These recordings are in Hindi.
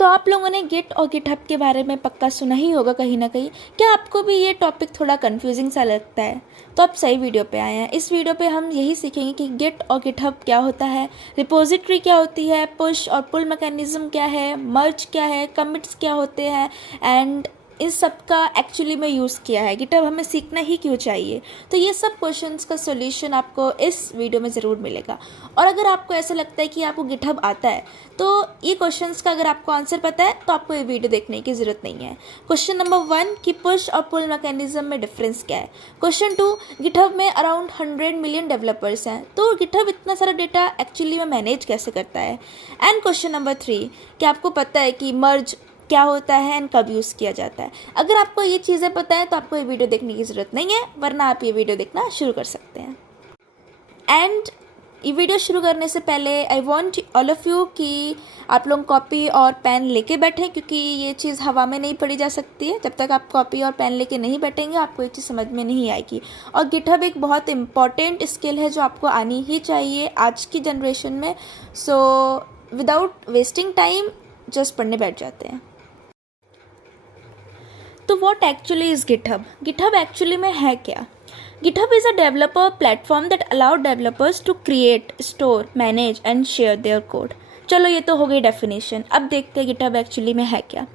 तो आप लोगों ने गिट और गिटहब के बारे में पक्का सुना ही होगा कहीं ना कहीं। क्या आपको भी ये टॉपिक थोड़ा कंफ्यूजिंग सा लगता है? तो आप सही वीडियो पे आए हैं। इस वीडियो पे हम यही सीखेंगे कि गिट और गिटहब क्या होता है, रिपोजिटरी क्या होती है, पुश और पुल मैकेनिज्म क्या है, मर्ज क्या है, कमिट्स क्या होते हैं, एंड इस सब का एक्चुअली में यूज़ किया है। गिटहब हमें सीखना ही क्यों चाहिए। तो ये सब क्वेश्चंस का सॉल्यूशन आपको इस वीडियो में ज़रूर मिलेगा। और अगर आपको ऐसा लगता है कि आपको गिटहब आता है तो ये क्वेश्चंस का अगर आपको आंसर पता है तो आपको ये वीडियो देखने की ज़रूरत नहीं है। क्वेश्चन नंबर 1 कि पुश और पुल मैकेनिज्म में डिफरेंस क्या है। क्वेश्चन 2 गिटहब में अराउंड 100 मिलियन डेवलपर्स हैं, तो गिटहब इतना सारा डेटा एक्चुअली में मैनेज कैसे करता है। एंड क्वेश्चन नंबर 3 कि आपको पता है कि मर्ज क्या होता है एंड कब यूज़ किया जाता है। अगर आपको ये चीज़ें पता है तो आपको ये वीडियो देखने की ज़रूरत नहीं है, वरना आप ये वीडियो देखना शुरू कर सकते हैं। एंड ये वीडियो शुरू करने से पहले I want all of you कि आप लोग कॉपी और पेन लेके बैठें, क्योंकि ये चीज़ हवा में नहीं पढ़ी जा सकती है। जब तक आप कॉपी और पेन लेके नहीं बैठेंगे आपको ये चीज़ समझ में नहीं आएगी। और गिटहब एक बहुत इंपॉर्टेंट स्किल है जो आपको आनी ही चाहिए आज की जनरेशन में। So without wasting time just पढ़ने बैठ जाते हैं। तो what actually is GitHub? GitHub actually में है क्या? GitHub is a developer platform that allow developers to create, store, manage and share their code. चलो ये तो हो गई डेफिनेशन। अब देखते हैं GitHub एक्चुअली में है क्या।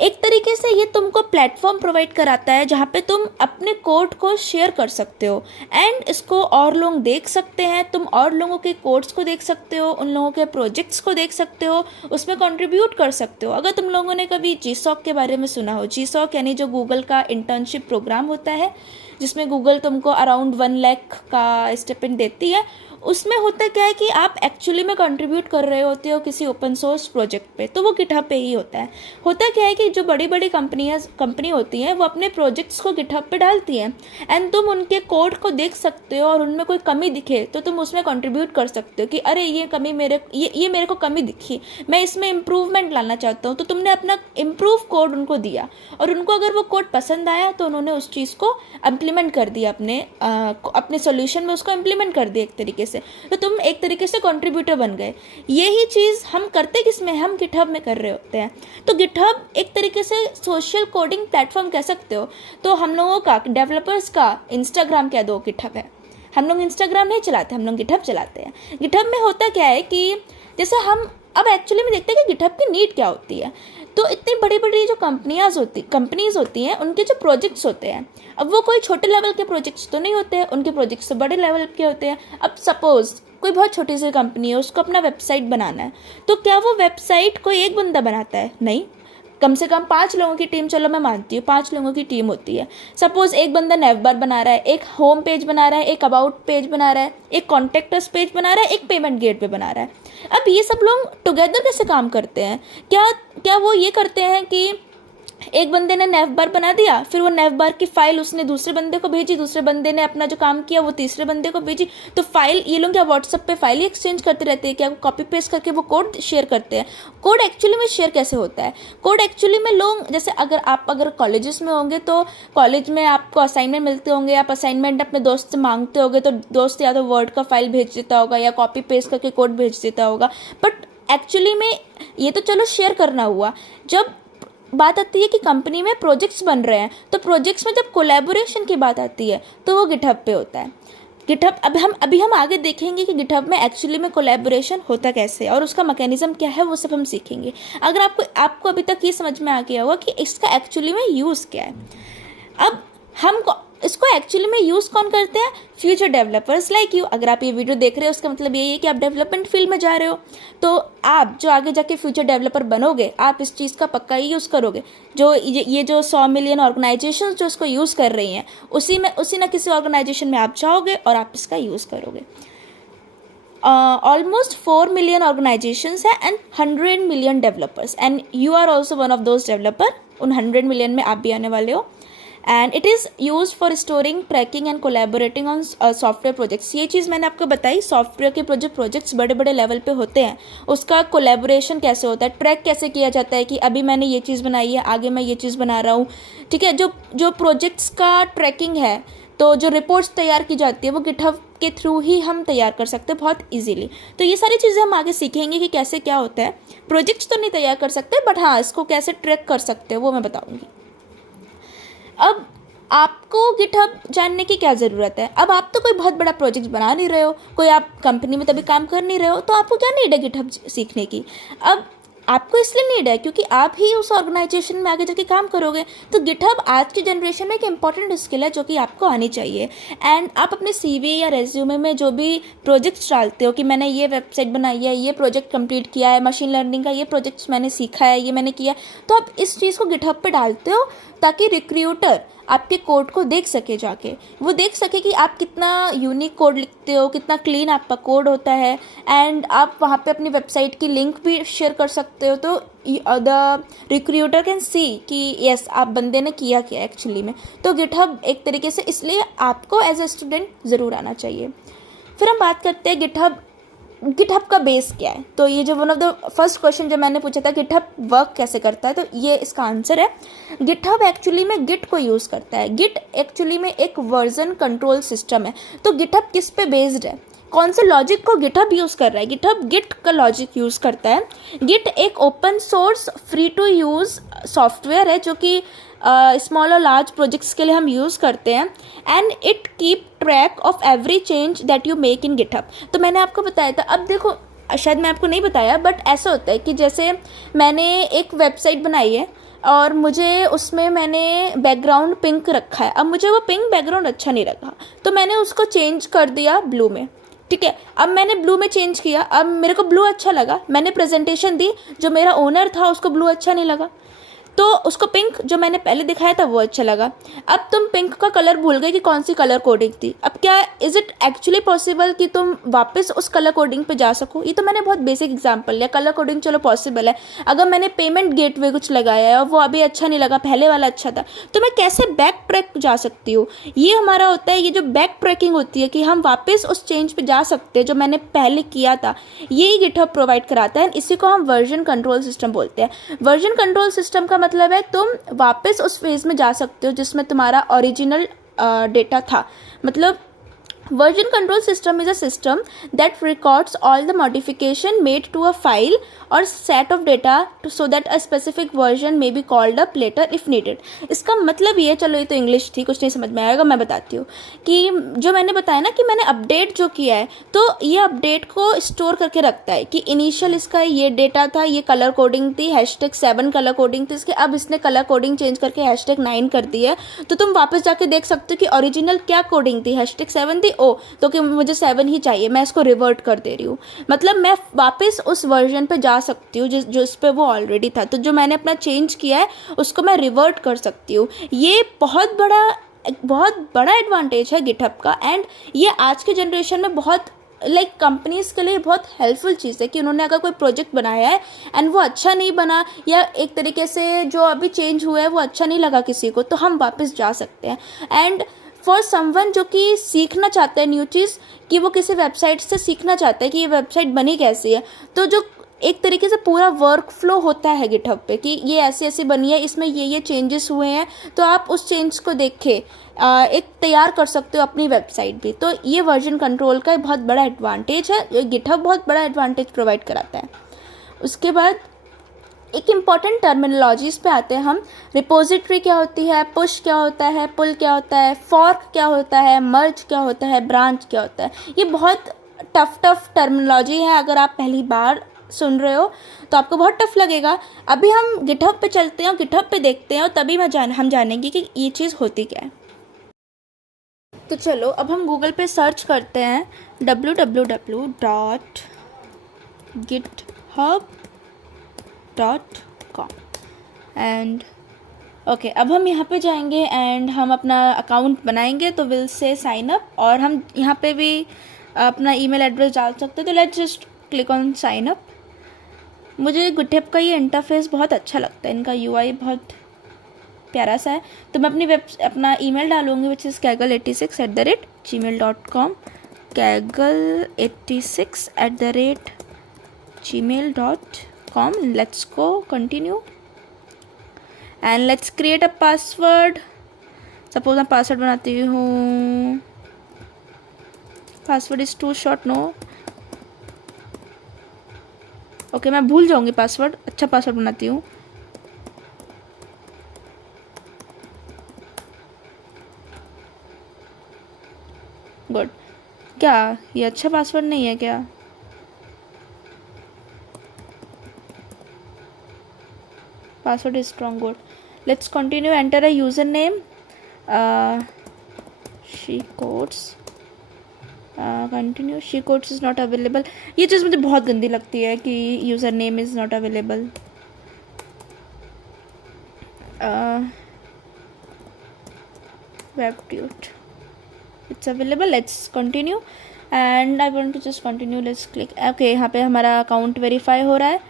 एक तरीके से ये तुमको प्लेटफॉर्म प्रोवाइड कराता है जहाँ पे तुम अपने कोड को शेयर कर सकते हो एंड इसको और लोग देख सकते हैं। तुम और लोगों के कोड्स को देख सकते हो, उन लोगों के प्रोजेक्ट्स को देख सकते हो, उसमें कंट्रीब्यूट कर सकते हो। अगर तुम लोगों ने कभी GSOC के बारे में सुना हो, GSOC यानी जो गूगल का इंटर्नशिप प्रोग्राम होता है जिसमें गूगल तुमको अराउंड 1 लाख का स्टिपेंड देती है, उसमें होता क्या है कि आप एक्चुअली में कंट्रीब्यूट कर रहे होते हो किसी ओपन सोर्स प्रोजेक्ट पे, तो वो गिटहब पे ही होता है। होता क्या है कि जो बड़ी बड़ी कंपनी होती हैं वो अपने प्रोजेक्ट्स को गिटहब पे डालती हैं एंड तुम उनके कोड को देख सकते हो और उनमें कोई कमी दिखे तो तुम उसमें कंट्रीब्यूट कर सकते हो कि अरे ये कमी मेरे को कमी दिखी, मैं इसमें इम्प्रूवमेंट लाना चाहता हूँ। तो तुमने अपना इम्प्रूव कोड उनको दिया और उनको अगर वो कोड पसंद आया तो उन्होंने उस चीज़ को इम्प्लीमेंट कर दिया, अपने सोल्यूशन में उसको इम्प्लीमेंट कर दिया एक तरीके से। तो तुम एक तरीके से कंट्रीब्यूटर बन गए। यही चीज़ हम करते किसमें, हम गिटहब में कर रहे होते हैं। तो गिटहब एक तरीके से सोशल कोडिंग प्लेटफॉर्म कह सकते हो। तो हम लोगों का डेवलपर्स का इंस्टाग्राम कह दो गिटहब है। हम लोग इंस्टाग्राम नहीं चलाते, हम लोग गिटहब चलाते हैं। गिटहब में होता क्या है कि जैसे हम अब एक्चुअली में देखते हैं कि गिटहब की नीड क्या होती है। तो इतनी बड़ी बड़ी जो कंपनीज होती हैं उनके जो प्रोजेक्ट्स होते हैं, अब वो कोई छोटे लेवल के प्रोजेक्ट्स तो नहीं होते हैं, उनके प्रोजेक्ट्स तो बड़े लेवल के होते हैं। अब सपोज कोई बहुत छोटी सी कंपनी है, उसको अपना वेबसाइट बनाना है, तो क्या वो वेबसाइट कोई एक बंदा बनाता है? नहीं, कम से कम 5 लोगों की टीम, चलो मैं मानती हूँ 5 लोगों की टीम होती है। सपोज एक बंदा नेवबार बना रहा है, एक होम पेज बना रहा है, एक अबाउट पेज बना रहा है, एक कॉन्टेक्टस पेज बना रहा है, एक पेमेंट गेटवे बना रहा है। अब ये सब लोग टुगेदर कैसे काम करते हैं? क्या वो ये करते हैं कि एक बंदे ने नेवबार बना दिया, फिर वो नेवबार की फाइल उसने दूसरे बंदे को भेजी, दूसरे बंदे ने अपना जो काम किया वो तीसरे बंदे को भेजी, तो फाइल ये लोग क्या व्हाट्सएप पे फाइल ही एक्सचेंज करते रहते हैं? क्या कॉपी पेस्ट करके वो कोड शेयर करते हैं? कोड एक्चुअली में शेयर कैसे होता है? कोड एक्चुअली में लोग, जैसे अगर कॉलेजेस में होंगे तो कॉलेज में आपको असाइनमेंट मिलते होंगे, आप असाइनमेंट अपने दोस्त से मांगते होगे तो दोस्त या तो वर्ड का फाइल भेज देता होगा या कॉपी पेस्ट करके कोड भेज देता होगा। बट एक्चुअली में ये तो चलो शेयर करना हुआ। जब बात आती है कि कंपनी में प्रोजेक्ट्स बन रहे हैं, तो प्रोजेक्ट्स में जब कोलैबोरेशन की बात आती है तो वो गिटहब पे होता है। गिटहब अभी हम आगे देखेंगे कि गिटहब में एक्चुअली में कोलैबोरेशन होता कैसे और उसका मैकेनिज्म क्या है, वो सब हम सीखेंगे। अगर आपको अभी तक ये समझ में आ गया होगा कि इसका एक्चुअली में यूज़ क्या है। अब इसको एक्चुअली में यूज़ कौन करते हैं? Future developers like you. अगर आप ये वीडियो देख रहे हो उसका मतलब यही है कि आप डेवलपमेंट फील्ड में जा रहे हो, तो आप जो आगे जाके फ्यूचर डेवलपर बनोगे आप इस चीज़ का पक्का ही यूज़ करोगे। ये जो 100 मिलियन ऑर्गेनाइजेशन जो इसको यूज़ कर रही हैं उसी ना किसी ऑर्गेनाइजेशन में आप जाओगे और आप इसका यूज़ करोगे। ऑलमोस्ट 4 मिलियन ऑर्गेनाइजेशंस हैं and 100 million developers, and you are also one of those developer. उन 100 मिलियन में आप भी आने वाले हो। And it is use for storing, tracking and collaborating on software projects. ये चीज़ मैंने आपको बताई, सॉफ्टवेयर के जो प्रोजेक्ट्स बड़े बड़े लेवल पे होते हैं उसका कोलैबोरेशन कैसे होता है, ट्रैक कैसे किया जाता है कि अभी मैंने ये चीज़ बनाई है, आगे मैं ये चीज़ बना रहा हूँ। ठीक है, जो प्रोजेक्ट्स का ट्रैकिंग है तो जो रिपोर्ट्स तैयार की जाती है वो गिटहब के थ्रू ही हम तैयार कर सकते हैं बहुत इजीली। तो ये सारी चीज़ें हम आगे सीखेंगे कि कैसे क्या होता है। प्रोजेक्ट्स तो नहीं तैयार कर सकते, बट हाँ इसको कैसे ट्रैक कर सकते हैं वो मैं बताऊँगी। अब आपको गिटहब जानने की क्या ज़रूरत है। अब आप तो कोई बहुत बड़ा प्रोजेक्ट बना नहीं रहे हो, कोई आप कंपनी में तभी काम कर नहीं रहे हो, तो आपको क्या नीड है गिटहब सीखने की। अब आपको इसलिए नीड है क्योंकि आप ही उस ऑर्गेनाइजेशन में आगे जाके काम करोगे। तो गिटहब आज की जनरेशन में एक इंपॉर्टेंट स्किल है जो कि आपको आनी चाहिए। एंड आप अपने सीवी या रेज्यूमे में जो भी प्रोजेक्ट्स डालते हो कि मैंने ये वेबसाइट बनाई है, ये प्रोजेक्ट कंप्लीट किया है, मशीन लर्निंग का ये प्रोजेक्ट्स मैंने सीखा है, ये मैंने किया, तो आप इस चीज़ को गिटहब पे डालते हो ताकि रिक्रूटर आपके कोड को देख सके, जाके वो देख सके कि आप कितना यूनिक कोड लिखते हो, कितना क्लीन आपका कोड होता है। एंड आप वहाँ पे अपनी वेबसाइट की लिंक भी शेयर कर सकते हो, तो द रिक्रूटर कैन सी कि यस आप बंदे ने किया क्या एक्चुअली में। तो गिटहब एक तरीके से इसलिए आपको एज ए स्टूडेंट ज़रूर आना चाहिए। फिर हम बात करते हैं गिटहब का बेस क्या है। तो ये जो one of the first question जो मैंने पूछा था गिटहब वर्क कैसे करता है, तो ये इसका आंसर है। गिटहब एक्चुअली में गिट को यूज़ करता है। गिट एक्चुअली में एक वर्जन कंट्रोल सिस्टम है। तो गिटहब किस पे बेस्ड है, कौन से लॉजिक को गिटहब यूज़ कर रहा है। गिटहब गिट का लॉजिक यूज़ करता है। गिट एक open source free to use software है जो कि स्मॉल और लार्ज प्रोजेक्ट्स के लिए हम यूज़ करते हैं। And it keep track of every change that you make in GitHub. तो मैंने आपको बताया था, अब देखो शायद मैं आपको नहीं बताया, बट ऐसा होता है कि जैसे मैंने एक वेबसाइट बनाई है और मुझे उसमें मैंने बैकग्राउंड पिंक रखा है। अब मुझे वो पिंक बैकग्राउंड अच्छा नहीं लगा, तो मैंने उसको चेंज कर दिया ब्लू में। ठीक है, अब मैंने ब्लू में चेंज किया, अब मेरे को ब्लू अच्छा लगा, मैंने प्रेजेंटेशन दी, जो मेरा ओनर था उसको ब्लू अच्छा नहीं लगा, तो उसको पिंक जो मैंने पहले दिखाया था वो अच्छा लगा। अब तुम पिंक का कलर भूल गए कि कौन सी कलर कोडिंग थी। अब क्या इज़ इट एक्चुअली पॉसिबल कि तुम वापस उस कलर कोडिंग पे जा सको। ये तो मैंने बहुत बेसिक एग्जांपल लिया। कलर कोडिंग चलो पॉसिबल है, अगर मैंने पेमेंट गेटवे कुछ लगाया है और वो अभी अच्छा नहीं लगा, पहले वाला अच्छा था, तो मैं कैसे बैक ट्रैक जा सकती हूँ। ये हमारा होता है, ये जो बैक ट्रैकिंग होती है कि हम वापस उस चेंज पे जा सकते हैं जो मैंने पहले किया था, यही गिटहब प्रोवाइड कराता है। इसी को हम वर्जन कंट्रोल सिस्टम बोलते हैं। वर्जन कंट्रोल सिस्टम का मतलब है तुम वापस उस फेज में जा सकते हो जिसमें तुम्हारा ओरिजिनल डेटा था। मतलब version control system is a system that records all the modification made to a file or set of data so that a specific version may be called up later if needed। इसका मतलब ये, चलो ये तो इंग्लिश थी, कुछ नहीं समझ में आएगा, मैं बताती हूँ कि जो मैंने बताया ना कि मैंने अपडेट जो किया है, तो ये अपडेट को स्टोर करके रखता है कि इनिशियल इसका ये डेटा था, ये कलर कोडिंग थी, #7 कलर कोडिंग थी इसके, अब इसने कलर कोडिंग चेंज करके #9 कर दी है। तो तुम वापस जाके देख सकते हो कि ओरिजिनल क्या कोडिंग थी, #7 थी, ओ तो कि मुझे 7 ही चाहिए, मैं इसको रिवर्ट कर दे रही हूँ। मतलब मैं वापस उस वर्जन पे जा सकती हूँ जो इस पे वो ऑलरेडी था। तो जो मैंने अपना चेंज किया है उसको मैं रिवर्ट कर सकती हूँ। ये बहुत बड़ा एडवांटेज है गिटहब का। एंड ये आज के जनरेशन में बहुत कंपनीज के लिए बहुत हेल्पफुल चीज़ है कि उन्होंने अगर कोई प्रोजेक्ट बनाया है एंड वो अच्छा नहीं बना, या एक तरीके से जो अभी चेंज हुआ है वो अच्छा नहीं लगा किसी को, तो हम वापस जा सकते हैं। एंड फॉर समवन जो कि सीखना चाहता है न्यू चीज़, कि वो किसी वेबसाइट से सीखना चाहता है कि ये वेबसाइट बनी कैसी है, तो जो एक तरीके से पूरा वर्क फ्लो होता है गिटहब पे कि ये ऐसी ऐसी बनी है, इसमें ये चेंजेस हुए हैं, तो आप उस चेंज को देख के एक तैयार कर सकते हो अपनी वेबसाइट भी। तो ये वर्जन कंट्रोल का बहुत बड़ा एडवांटेज है, गिटहब बहुत बड़ा एडवांटेज प्रोवाइड कराता है। उसके बाद एक इम्पॉर्टेंट टर्मिनोलॉजीज पे आते हैं हम। रिपोजिटरी क्या होती है, पुश क्या होता है, पुल क्या होता है, फॉर्क क्या होता है, मर्ज क्या होता है, ब्रांच क्या होता है। ये बहुत टफ टर्मिनोलॉजी है, अगर आप पहली बार सुन रहे हो तो आपको बहुत टफ लगेगा। अभी हम गिटहब पे चलते हैं और गिटहब पे देखते हैं, और तभी हम जानेंगे कि ये चीज़ होती क्या है। तो चलो अब हम गूगल पे सर्च करते हैं www.github.com एंड ओके, अब हम यहाँ पे जाएंगे एंड हम अपना अकाउंट बनाएंगे। तो विल से साइन अप, और हम यहाँ पे भी अपना ईमेल एड्रेस डाल सकते हैं। तो let's just click on sign up. मुझे गिटहब का ये इंटरफेस बहुत अच्छा लगता है, इनका यूआई बहुत प्यारा सा है। तो मैं अपना ईमेल डालूंगी which is kaggle86@gmail.com, kaggle86@gmail.com। Let's go continue and let's create a password. Suppose मैं पासवर्ड बनाती हूँ, password is too short, no, okay मैं भूल जाऊँगी पासवर्ड, अच्छा पासवर्ड बनाती हूँ। गुड। क्या ये अच्छा पासवर्ड नहीं है क्या? Password is strong, good. Let's continue, enter a user name, she codes, continue, she codes is not available. ये चीज़ मुझे बहुत गंदी लगती है कि user name is not available. WebTutor, it's available, let's continue and I want to just continue, let's click, okay यहाँ पे हमारा अकाउंट वेरीफाई हो रहा है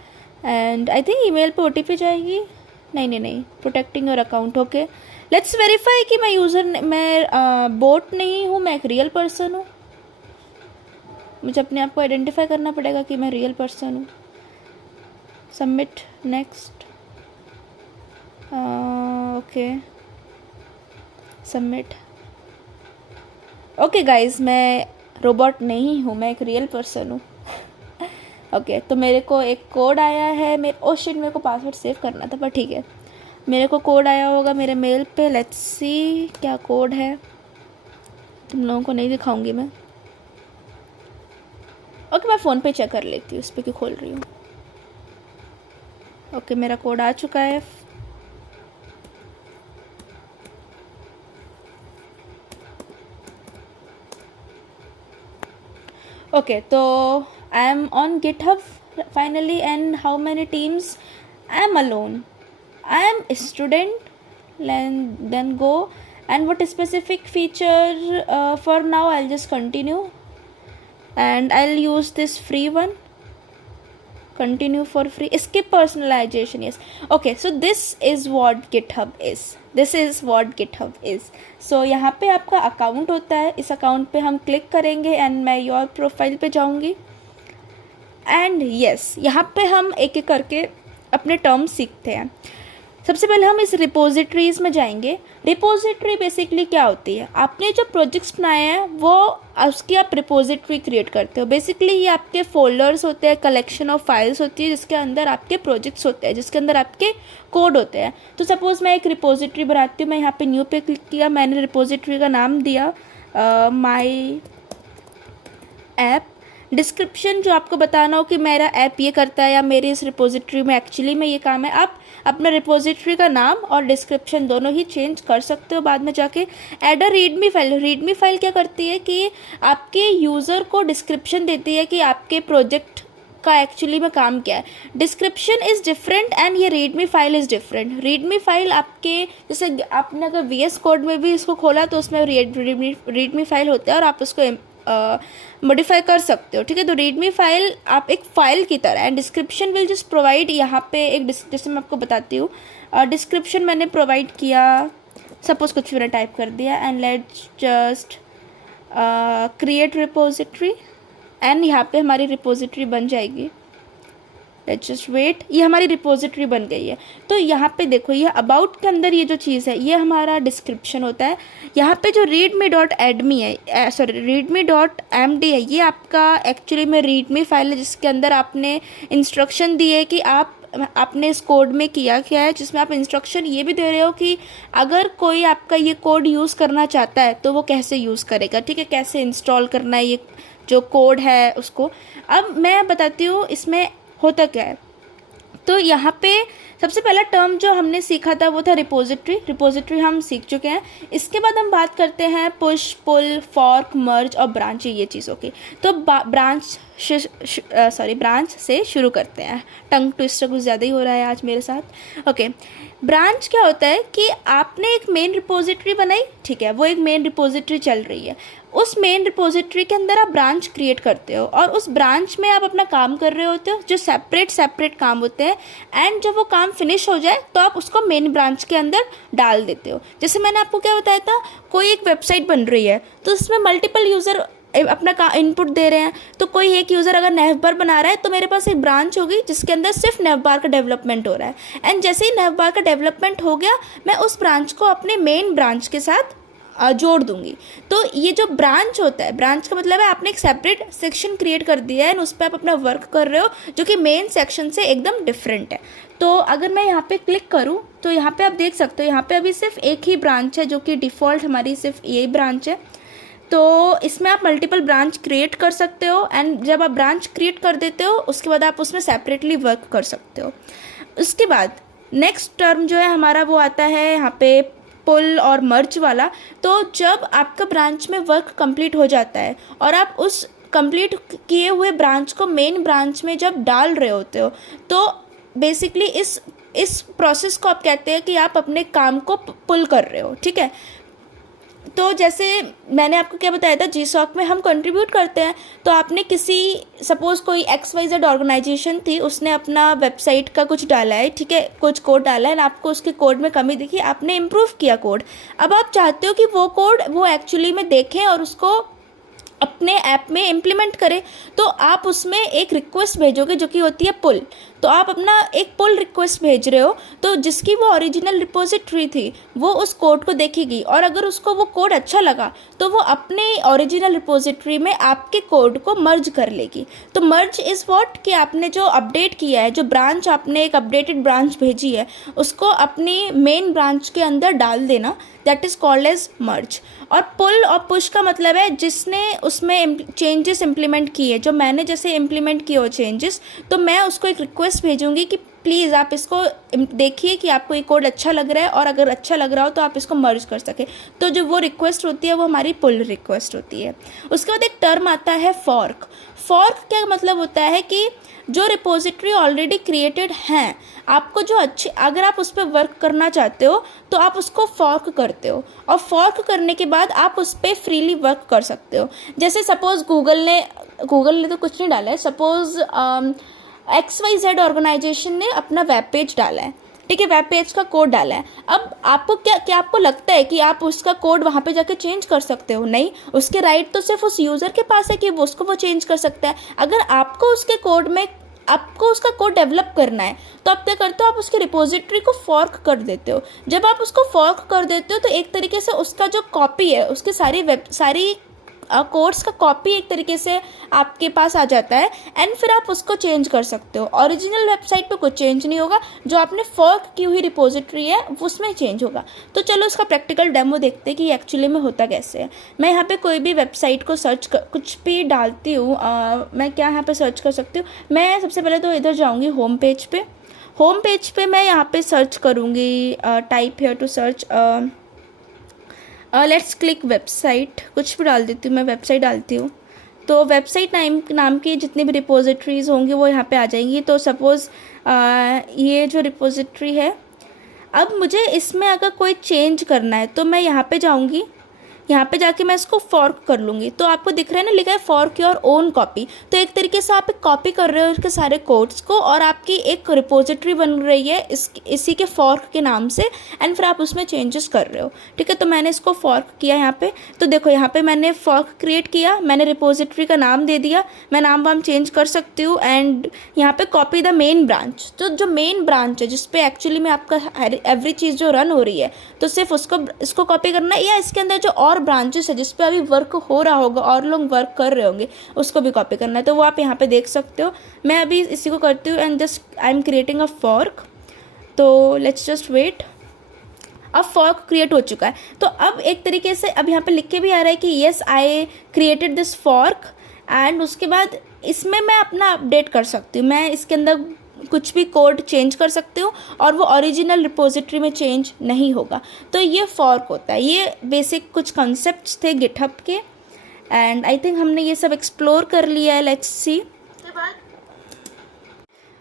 एंड आई थिंक ईमेल पे OTP जाएगी, नहीं, protecting your account, okay let's verify कि मैं यूज़र, मैं बोट नहीं हूँ, मैं एक रियल पर्सन हूँ। मुझे अपने आप को आइडेंटिफाई करना पड़ेगा कि मैं रियल पर्सन हूँ। Submit, next, okay submit. Okay guys, मैं रोबोट नहीं हूँ, मैं एक रियल पर्सन हूँ। ओके तो मेरे को एक कोड आया है, मेरे को पासवर्ड सेव करना था पर ठीक है, मेरे को कोड आया होगा मेरे मेल पे। लेट्स सी क्या कोड है, तुम लोगों को नहीं दिखाऊंगी मैं। ओके मैं फ़ोन पे चेक कर लेती हूँ, उस पर क्यों खोल रही हूँ। ओके मेरा कोड आ चुका है। Okay, so I am on GitHub finally, and how many teams? I am alone. I am a student. Then go, and what specific feature for now? I'll just continue, and I'll use this free one. Continue for free. Skip personalization, yes. Okay, so this is what GitHub is. So यहाँ पे आपका अकाउंट होता है, इस अकाउंट पे हम क्लिक करेंगे एंड मैं योर प्रोफाइल पे जाऊँगी एंड यस यहाँ पे हम एक एक करके अपने टर्म्स सीखते हैं। सबसे पहले हम इस रिपोजिटरीज़ में जाएंगे। रिपोजिटरी बेसिकली क्या होती है, आपने जो प्रोजेक्ट्स बनाए हैं वो उसकी आप रिपोजिटरी क्रिएट करते हो। बेसिकली ये आपके फोल्डर्स होते हैं, कलेक्शन ऑफ फाइल्स होती है जिसके अंदर आपके प्रोजेक्ट्स होते हैं, जिसके अंदर आपके कोड होते हैं। तो सपोज़ मैं एक रिपोजिटरी बनाती हूँ, मैं यहाँ पे न्यू पे क्लिक किया, मैंने रिपोजिटरी का नाम दिया माई ऐप। डिस्क्रिप्शन जो आपको बताना हो कि मेरा ऐप ये करता है या मेरी इस रिपोजिटरी में एक्चुअली में ये काम है, आप अपना रिपोजिटरी का नाम और डिस्क्रिप्शन दोनों ही चेंज कर सकते हो बाद में जाके। ऐड अ रीडमी फाइल क्या करती है कि आपके यूज़र को डिस्क्रिप्शन देती है कि आपके प्रोजेक्ट का एक्चुअली में काम क्या है। डिस्क्रिप्शन इज़ डिफरेंट एंड ये readme file is different. Readme file आपके, जैसे आपने अगर VS कोड में भी इसको खोला तो उसमें रीडमी फाइल होता है और आप उसको मॉडिफाई कर सकते हो, ठीक है। तो रीडमी फाइल आप एक फ़ाइल की तरह है। डिस्क्रिप्शन विल जस्ट प्रोवाइड, यहाँ पे एक जैसे मैं आपको बताती हूँ, डिस्क्रिप्शन मैंने प्रोवाइड किया, सपोज कुछ मैंने टाइप कर दिया and let's just create repository and यहाँ पे हमारी रिपोजिटरी बन जाएगी। लेट्स जस्ट वेट, ये हमारी रिपोजिटरी बन गई है। तो यहाँ पे देखो, ये अबाउट के अंदर ये जो चीज़ है ये हमारा डिस्क्रिप्शन होता है। यहाँ पे जो readme.adme है, readme.md है, ये आपका एक्चुअली में रीडमी फाइल है जिसके अंदर आपने इंस्ट्रक्शन दी है कि आपने इस कोड में किया क्या है, जिसमें आप इंस्ट्रक्शन ये भी दे रहे हो कि अगर कोई आपका ये कोड यूज़ करना चाहता है तो वो कैसे यूज़ करेगा, ठीक है, कैसे इंस्टॉल करना है ये जो कोड है उसको। अब मैं बताती हूँ इसमें होता क्या है। तो यहाँ पे सबसे पहला टर्म जो हमने सीखा था वो था रिपोजिटरी हम सीख चुके हैं। इसके बाद हम बात करते हैं पुश, पुल, फॉर्क, मर्ज और ब्रांच, ये चीज़ों की। तो ब्रांच से शुरू करते हैं। टंग ट्विस्टर कुछ ज़्यादा ही हो रहा है आज मेरे साथ। ओके, ब्रांच क्या होता है कि आपने एक मेन रिपोजिटरी बनाई, ठीक है, वो एक मेन रिपोजिटरी चल रही है। उस मेन रिपोजिटरी के अंदर आप ब्रांच क्रिएट करते हो और उस ब्रांच में आप अपना काम कर रहे होते हो, जो सेपरेट काम होते हैं, एंड जब वो काम फिनिश हो जाए तो आप उसको मेन ब्रांच के अंदर डाल देते हो। जैसे मैंने आपको क्या बताया था, कोई एक वेबसाइट बन रही है तो उसमें मल्टीपल यूज़र अपना का इनपुट दे रहे हैं। तो कोई एक यूज़र अगर नेवबार बना रहा है तो मेरे पास एक ब्रांच होगी जिसके अंदर सिर्फ नेवबार का डेवलपमेंट हो रहा है, एंड जैसे ही नेवबार का डेवलपमेंट हो गया मैं उस ब्रांच को अपने मेन ब्रांच के साथ जोड़ दूंगी। तो ये जो ब्रांच होता है, ब्रांच का मतलब है आपने एक सेपरेट सेक्शन क्रिएट कर दिया है एंड उस पर आप अपना वर्क कर रहे हो जो कि मेन सेक्शन से एकदम डिफरेंट है। तो अगर मैं यहाँ पे क्लिक करूँ तो यहाँ पे आप देख सकते हो, यहाँ पे अभी सिर्फ एक ही ब्रांच है जो कि डिफ़ॉल्ट हमारी सिर्फ यही ब्रांच है। तो इसमें आप मल्टीपल ब्रांच क्रिएट कर सकते हो, एंड जब आप ब्रांच क्रिएट कर देते हो उसके बाद आप उसमें सेपरेटली वर्क कर सकते हो। उसके बाद नेक्स्ट टर्म जो है हमारा वो आता है यहाँ पे पुल और मर्ज वाला। तो जब आपका ब्रांच में वर्क कंप्लीट हो जाता है और आप उस कंप्लीट किए हुए ब्रांच को मेन ब्रांच में जब डाल रहे होते हो तो बेसिकली इस प्रोसेस को आप कहते हैं कि आप अपने काम को पुल कर रहे हो, ठीक है। तो जैसे मैंने आपको क्या बताया था, GSOC में हम कंट्रीब्यूट करते हैं। तो आपने किसी सपोज़ कोई XYZ ऑर्गेनाइजेशन थी, उसने अपना वेबसाइट का कुछ डाला है, ठीक है, कुछ कोड डाला है, आपको उसके कोड में कमी दिखी, आपने इम्प्रूव किया कोड। अब आप चाहते हो कि वो कोड वो एक्चुअली में देखें और उसको अपने ऐप में इम्प्लीमेंट करें। तो आप उसमें एक रिक्वेस्ट भेजोगे जो कि होती है पुल। तो आप अपना एक पुल रिक्वेस्ट भेज रहे हो, तो जिसकी वो ओरिजिनल रिपोजिटरी थी वो उस कोड को देखेगी, और अगर उसको वो कोड अच्छा लगा तो वो अपने ओरिजिनल रिपोजिटरी में आपके कोड को मर्ज कर लेगी। तो मर्ज इज़ व्हाट कि आपने जो अपडेट किया है, जो ब्रांच आपने एक अपडेटेड ब्रांच भेजी है उसको अपनी मेन ब्रांच के अंदर डाल देना, दैट इज़ कॉल्ड एज मर्ज। और पुल और पुश का मतलब है जिसने उसमें चेंजेस इम्प्लीमेंट किए, जो मैंने जैसे इम्प्लीमेंट किए हो चेंजेस, तो मैं उसको एक रिक्वेस्ट भेजूंगी कि प्लीज़ आप इसको देखिए कि आपको ये कोड अच्छा लग रहा है, और अगर अच्छा लग रहा हो तो आप इसको मर्ज कर सके। तो जो वो रिक्वेस्ट होती है वो हमारी पुल रिक्वेस्ट होती है। उसके बाद एक टर्म आता है फॉर्क। फॉर्क क्या मतलब होता है कि जो रिपोजिटरी ऑलरेडी क्रिएटेड हैं, आपको जो अच्छे, अगर आप उस पर वर्क करना चाहते हो तो आप उसको फॉर्क करते हो, और फॉर्क करने के बाद आप उस पर फ्रीली वर्क कर सकते हो। जैसे सपोज़ गूगल ने तो कुछ नहीं डाला है, सपोज़ XYZ ऑर्गेनाइजेशन ने अपना वेब पेज डाला है, ठीक है, वेब पेज का कोड डाला है। अब आपको क्या आपको लगता है कि आप उसका कोड वहाँ पे जाके चेंज कर सकते हो? नहीं, उसके राइट तो सिर्फ उस यूज़र के पास है कि वो उसको वो चेंज कर सकता है। अगर आपको उसके कोड में आपको उसका कोड डेवलप करना है तो आप क्या करते हो, आप उसकी रिपोजिटरी को फॉर्क कर देते हो। जब आप उसको फॉर्क कर देते हो तो एक तरीके से उसका जो कॉपी है, उसके सारी कोड्स का कॉपी एक तरीके से आपके पास आ जाता है, एंड फिर आप उसको चेंज कर सकते हो। ओरिजिनल वेबसाइट पे कुछ चेंज नहीं होगा, जो आपने फॉर्क की हुई रिपोजिटरी है उसमें चेंज होगा। तो चलो उसका प्रैक्टिकल डेमो देखते हैं कि एक्चुअली में होता कैसे है। मैं यहाँ पे कोई भी वेबसाइट को सर्च कर कुछ भी डालती हूँ, मैं क्या यहाँ पे सर्च कर सकती हूँ। मैं सबसे पहले तो इधर जाऊँगी होम पेज पे। होम पेज पे मैं यहाँ पे सर्च करूँगी, type here to search, let's click website, कुछ भी डाल देती हूँ, मैं वेबसाइट डालती हूँ। तो वेबसाइट नाम की जितनी भी रिपोजिटरीज़ होंगी वो यहाँ पे आ जाएंगी। तो सपोज़ ये जो रिपोजिटरी है, अब मुझे इसमें अगर कोई चेंज करना है तो मैं यहाँ पे जाऊँगी, यहाँ पे जाके मैं इसको फॉर्क कर लूँगी। तो आपको दिख रहा है ना, लिखा है फॉर्क योर ओन कॉपी। तो एक तरीके से आप एक कॉपी कर रहे हो इसके सारे कोड्स को, और आपकी एक रिपोजिटरी बन रही है इसी के फॉर्क के नाम से, एंड फिर आप उसमें चेंजेस कर रहे हो, ठीक है। तो मैंने इसको फॉर्क किया यहाँ पे। तो देखो यहाँ पे मैंने फॉर्क क्रिएट किया, मैंने रिपोजिटरी का नाम दे दिया, मैं नाम वाम चेंज कर सकती हूँ, एंड यहाँ पे कॉपी द मेन ब्रांच। तो जो मेन ब्रांच है जिसपे एक्चुअली में आपका एवरी चीज़ जो रन हो रही है, तो सिर्फ इसको कॉपी करना है, या इसके अंदर जो और ब्रांचेस है जिस पे अभी वर्क हो रहा होगा और लोग वर्क कर रहे होंगे उसको भी कॉपी करना है। तो वो आप यहाँ पे देख सकते हो। मैं अभी इसी को करती हूँ, and just I am creating a fork. तो लेट्स जस्ट वेट। अब फॉर्क क्रिएट हो चुका है। तो अब एक तरीके से अब यहाँ पे लिख के भी आ रहा है कि yes I created this fork, and उसके बाद इसमें मैं अपना अपडेट कर सकती हूँ। मैं इसके अंदर कुछ भी कोड चेंज कर सकते हो और वो ओरिजिनल रिपोजिटरी में चेंज नहीं होगा। तो ये फॉर्क होता है। ये बेसिक कुछ कॉन्सेप्ट्स थे गिटहब के, एंड आई थिंक हमने ये सब एक्सप्लोर कर लिया है। Let's see.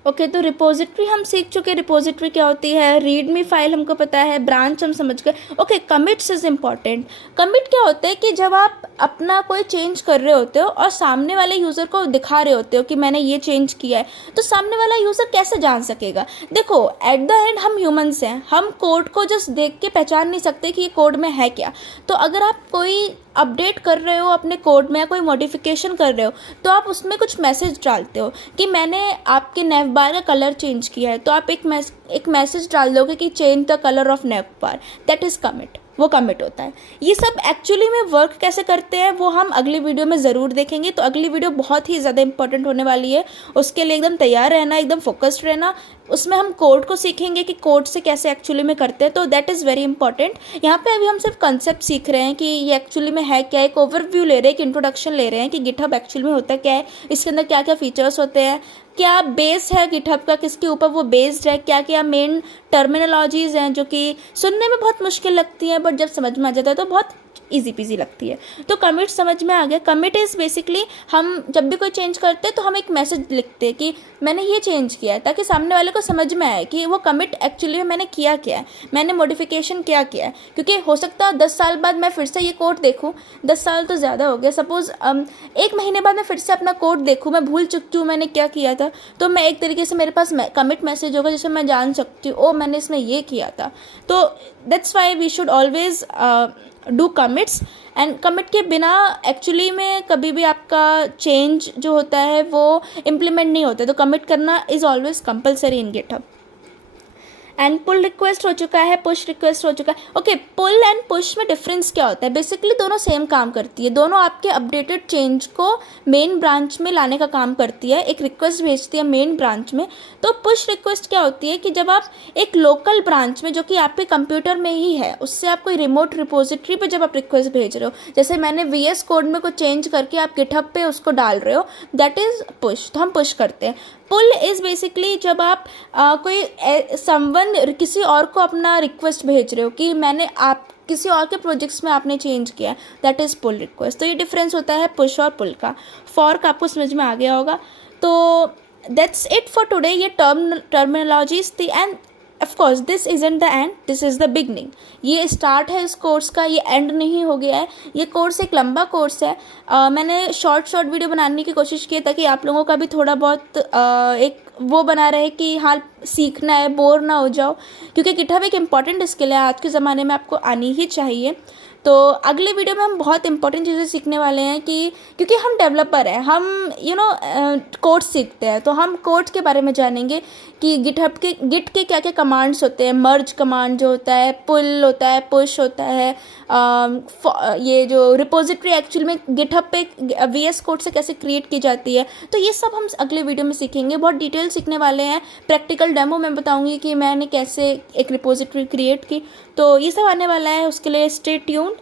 ओके, तो रिपोजिटरी हम सीख चुके, रिपोजिटरी क्या होती है, रीड मी फाइल हमको पता है, ब्रांच हम समझ गए। Okay, commits is important. Commit क्या होता है कि जब आप अपना कोई चेंज कर रहे होते हो और सामने वाले यूज़र को दिखा रहे होते हो कि मैंने ये चेंज किया है, तो सामने वाला यूज़र कैसे जान सकेगा? देखो, एट द एंड हम ह्यूमंस हैं, हम कोड को जस्ट देख के पहचान नहीं सकते कि ये कोड में है क्या। तो अगर आप कोई अपडेट कर रहे हो अपने कोड में या कोई मॉडिफिकेशन कर रहे हो, तो आप उसमें कुछ मैसेज डालते हो कि मैंने आपके नेव बार का कलर चेंज किया है, तो आप एक मैसेज डाल दोगे कि change the colour of naive bar, that is commit. वो कमिट होता है। ये सब एक्चुअली में वर्क कैसे करते हैं वो हम अगली वीडियो में ज़रूर देखेंगे। तो अगली वीडियो बहुत ही ज़्यादा इंपॉर्टेंट होने वाली है, उसके लिए एकदम तैयार रहना, एकदम फोकस्ड रहना। उसमें हम कोड को सीखेंगे कि कोड से कैसे एक्चुअली में करते हैं, तो दैट इज़ वेरी इंपॉर्टेंट। यहाँ पे अभी हम सिर्फ कंसेप्ट सीख रहे हैं कि ये एक्चुअली में है क्या, एक ओवरव्यू ले रहे हैं, एक इंट्रोडक्शन ले रहे हैं कि गिटहब एक्चुअली में होता क्या है, इसके अंदर क्या क्या फीचर्स होते हैं, क्या बेस है गिटहब का, किसके ऊपर वो बेस्ड है, क्या क्या मेन टर्मिनोलॉजीज़ हैं जो कि सुनने में बहुत मुश्किल लगती हैं, बट जब समझ में आ जाता है तो बहुत इजी पीजी लगती है। तो कमिट समझ में आ गया। कमिट इज़ बेसिकली हम जब भी कोई चेंज करते हैं तो हम एक मैसेज लिखते हैं कि मैंने ये चेंज किया है, ताकि सामने वाले को समझ में आए कि वो कमिट एक्चुअली में मैंने किया क्या है, मैंने मॉडिफिकेशन क्या किया है। क्योंकि हो सकता है 10 साल बाद मैं फिर से ये कोड देखूँ, 10 साल तो ज़्यादा हो गया, सपोज़ 1 महीने बाद मैं फिर से अपना कोड देखूँ, मैं भूल चुकी हूँ मैंने क्या किया था, तो मैं एक तरीके से मेरे पास कमिट मैसेज होगा जिससे मैं जान सकती हूँ ओ मैंने इसमें ये किया था। तो that's why we should always do commits. And commit के बिना एक्चुअली में कभी भी आपका चेंज जो होता है वो इम्प्लीमेंट नहीं होता, तो कमिट करना is always compulsory in GitHub. And pull request हो चुका है, पुश रिक्वेस्ट हो चुका है। ओके, पुल एंड पुश में डिफरेंस क्या होता है? बेसिकली दोनों सेम काम करती है, दोनों आपके अपडेटेड चेंज को मेन ब्रांच में लाने का काम करती है। एक रिक्वेस्ट भेजती है मेन ब्रांच में। तो पुश रिक्वेस्ट क्या होती है कि जब आप एक लोकल ब्रांच में जो कि आपके कंप्यूटर में ही है, उससे आप कोई रिमोट रिपोजिटरी पे जब आप रिक्वेस्ट भेज रहे हो, जैसे मैंने VS कोड में कुछ चेंज करके आप गिटहब पे उसको डाल रहे हो, दैट इज़ पुश। तो हम पुश करते हैं। पुल इज़ बेसिकली जब आप कोई समवन किसी और को अपना रिक्वेस्ट भेज रहे हो कि मैंने आप किसी और के प्रोजेक्ट्स में आपने चेंज किया, दैट इज़ पुल रिक्वेस्ट। तो ये डिफरेंस होता है पुश और पुल का। फॉर्क आपको समझ में आ गया होगा। तो दैट्स इट फॉर टुडे। ये टर्मिनोलॉजीज थी। End of course this isn't the end, this is the beginning. ये स्टार्ट है इस कोर्स का, ये एंड नहीं हो गया है। ये कोर्स एक लंबा कोर्स है। मैंने शॉर्ट वीडियो बनाने की कोशिश की ताकि आप लोगों का भी थोड़ा बहुत एक वो बना रहे कि हाँ सीखना है, बोर ना हो जाओ, क्योंकि गिटहब एक इम्पॉर्टेंट स्किल है, आज के ज़माने में आपको आनी ही चाहिए। तो अगले वीडियो में हम बहुत इंपॉर्टेंट चीज़ें सीखने वाले हैं कि क्योंकि हम डेवलपर हैं, हम कोड सीखते हैं, तो हम कोड के बारे में जानेंगे कि गिट के क्या क्या कमांड्स होते हैं। मर्ज कमांड जो होता है, पुल होता है, पुश होता है, ये जो रिपोजिटरी एक्चुअली में गिटहब पे VS कोड से कैसे क्रिएट की जाती है, तो ये सब हम अगले वीडियो में सीखेंगे। बहुत डिटेल सीखने वाले हैं। प्रैक्टिकल डेमो मैं बताऊंगी कि मैंने कैसे एक रिपोजिटरी क्रिएट की। तो ये सब आने वाला है, उसके लिए stay tuned.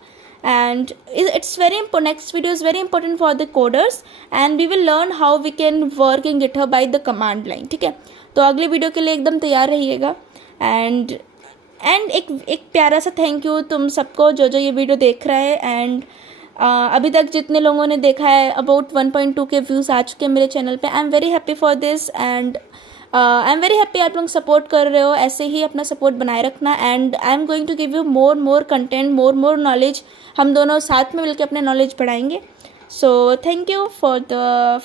And it's very important. Next video is very important for the coders and we will learn how we can work in GitHub by the command line. ठीक है, तो अगले वीडियो के लिए एकदम तैयार रहिएगा। एंड एक प्यारा सा थैंक यू तुम सबको जो ये वीडियो देख रहा है। एंड अभी तक जितने लोगों ने देखा है, अबाउट 1.2 के व्यूज़ आ चुके हैं मेरे चैनल पे। I am very happy for this and I am very happy आप लोग सपोर्ट कर रहे हो। ऐसे ही अपना सपोर्ट बनाए रखना। And I am going to give you more content, more knowledge. हम दोनों साथ में मिलकर अपने नॉलेज बढ़ाएंगे। So thank you for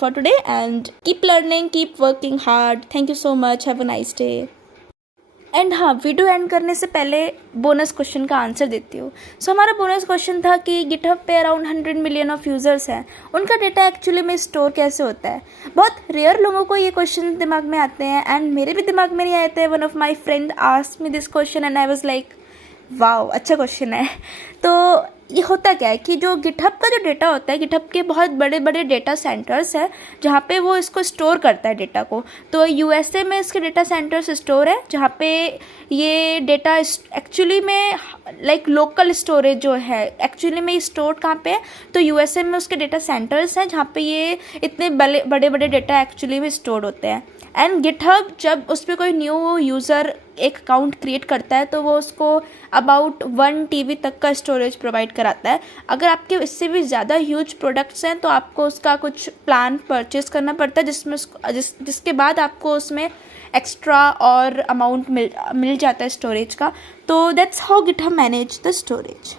today and keep learning, keep working hard. Thank you so much, have a nice day. And हाँ, वीडियो एंड करने से पहले बोनस क्वेश्चन का आंसर देती हूँ। सो हमारा बोनस क्वेश्चन था कि गिटहब पे अराउंड 100 मिलियन ऑफ यूज़र्स हैं, उनका डेटा एक्चुअली में स्टोर कैसे होता है? बहुत रेयर लोगों को ये क्वेश्चन दिमाग में आते हैं एंड मेरे भी दिमाग में नहीं आए थे। One of my friend asked me this question and I was like wow, अच्छा क्वेश्चन है। तो ये होता क्या है कि जो गिटहब का जो डेटा होता है, गिटहब के बहुत बड़े बड़े डेटा सेंटर्स हैं जहाँ पे वो इसको स्टोर करता है डेटा को। तो USA में इसके डेटा सेंटर्स स्टोर है जहाँ पे ये डेटा एक्चुअली में लाइक लोकल स्टोरेज जो है एक्चुअली में स्टोर कहाँ पे है, तो USA में उसके डेटा सेंटर्स हैं जहाँ पे ये इतने बड़े बड़े डेटा एक्चुअली में स्टोर होते हैं। एंड गिटहब जब उस पर कोई न्यू यूज़र एक अकाउंट क्रिएट करता है तो वो उसको अबाउट 1 TB तक का स्टोरेज प्रोवाइड कराता है। अगर आपके इससे भी ज़्यादा ह्यूज प्रोडक्ट्स हैं तो आपको उसका कुछ प्लान परचेज़ करना पड़ता है जिसमें जिसके बाद आपको उसमें एक्स्ट्रा और अमाउंट मिल जाता है स्टोरेज का. तो that's how GitHub manage the storage.